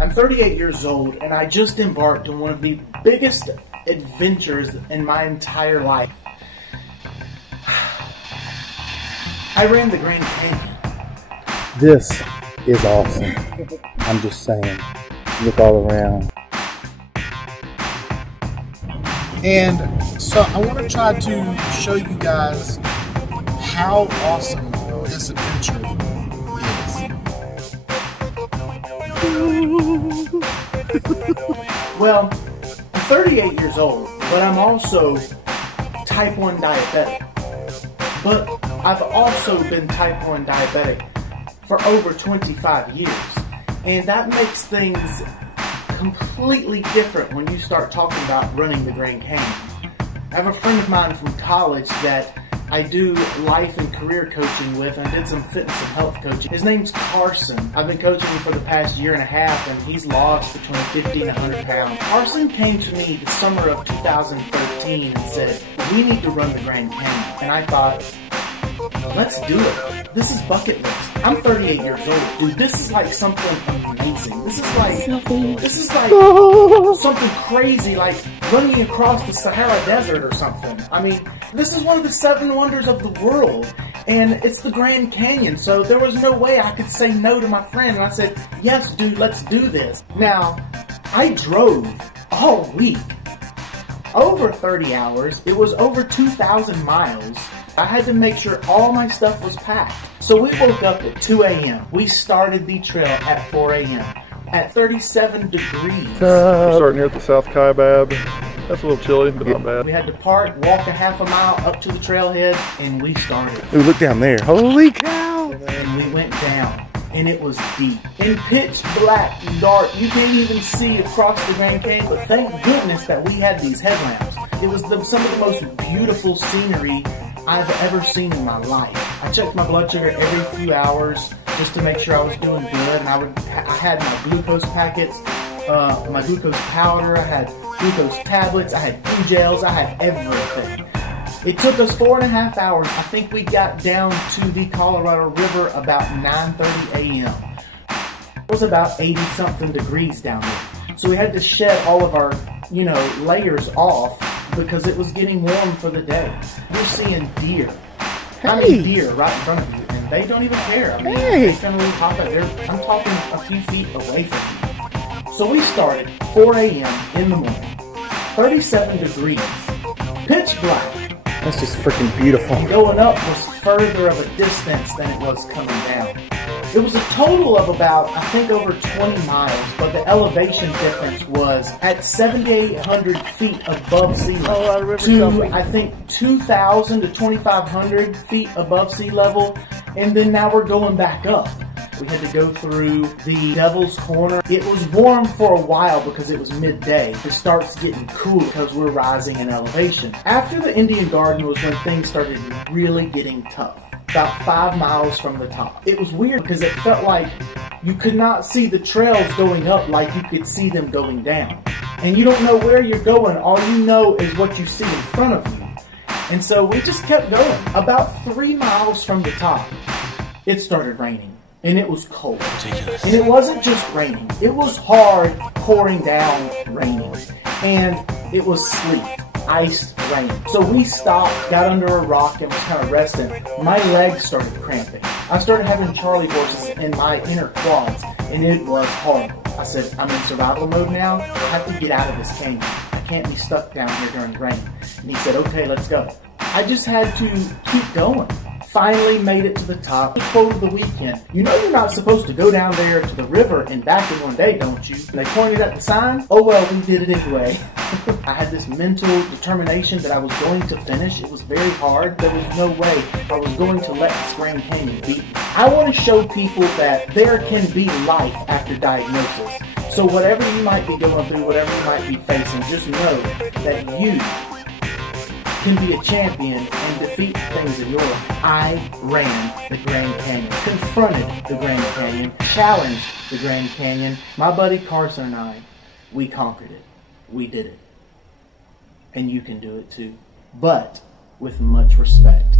I'm 38 years old, and I just embarked on one of the biggest adventures in my entire life. I ran the Grand Canyon. This is awesome. I'm just saying. Look all around. And so I want to try to show you guys how awesome this adventure is. Well, I'm 38 years old, but I'm also type 1 diabetic. But I've also been type 1 diabetic for over 25 years. And that makes things completely different when you start talking about running the Grand Canyon. I have a friend of mine from college that I do life and career coaching with, and I did some fitness and health coaching. His name's Carson. I've been coaching him for the past year and a half, and he's lost between 50 and 100 pounds. Carson came to me the summer of 2013 and said, we need to run the Grand Canyon. And I thought, let's do it. This is bucket list. I'm 38 years old, dude. This is like something amazing. This is like something crazy, like running across the Sahara Desert or something. I mean, this is one of the 7 wonders of the world, and it's the Grand Canyon, so there was no way I could say no to my friend, and I said, yes, dude, let's do this. Now, I drove all week, over 30 hours. It was over 2,000 miles. I had to make sure all my stuff was packed. So we woke up at 2 a.m. We started the trail at 4 a.m. at 37 degrees. We're starting here at the South Kaibab. That's a little chilly, but not bad. We had to park, walk a half a mile up to the trailhead, and we started. Ooh, look down there. Holy cow! And we went down, and it was deep. In pitch black, dark, you can't even see across the Grand Canyon, but thank goodness that we had these headlamps. It was some of the most beautiful scenery I've ever seen in my life. I checked my blood sugar every few hours just to make sure I was doing good, and I had my glucose packets, my glucose powder, I had glucose tablets, I had blue gels, I had everything. It took us 4.5 hours. I think we got down to the Colorado River about 9:30 a.m. It was about 80-something degrees down there. So we had to shed all of our, layers off because it was getting warm for the day. You're seeing deer. Hey. I mean deer right in front of you, and they don't even care. I mean, they can really hop out there. I'm talking a few feet away from you. So we started 4 a.m. in the morning, 37 degrees, pitch black. That's just freaking beautiful. And going up was further of a distance than it was coming down. It was a total of about, I think, over 20 miles, but the elevation difference was at 7,800 feet above sea level to, I think, 2,000 to 2,500 feet above sea level, and then now we're going back up. We had to go through the Devil's Corner. It was warm for a while because it was midday. It starts getting cool because we're rising in elevation. After the Indian Garden was when things started really getting tough. About 5 miles from the top. It was weird because it felt like you could not see the trails going up like you could see them going down. And you don't know where you're going. All you know is what you see in front of you. And so we just kept going. About 3 miles from the top, it started raining. And it was cold. Ridiculous. And it wasn't just raining. It was hard pouring down raining. And it was sleet. Iced rain. So we stopped, got under a rock, and was kind of resting. My legs started cramping. I started having Charlie horses in my inner quads, and it was horrible. I said, I'm in survival mode now. I have to get out of this canyon. I can't be stuck down here during the rain. And he said, okay, let's go. I just had to keep going. Finally made it to the top. Quote of the weekend. You know you're not supposed to go down there to the river and back in one day, don't you? And they pointed at the sign. Oh well, we did it anyway. I had this mental determination that I was going to finish. It was very hard. There was no way I was going to let this Grand Canyon beat me. I want to show people that there can be life after diagnosis. So whatever you might be going through, whatever you might be facing, just know that you can be a champion and defeat things in your life. I ran the Grand Canyon, confronted the Grand Canyon, challenged the Grand Canyon. My buddy Carson and I, we conquered it. We did it. And you can do it too. But with much respect.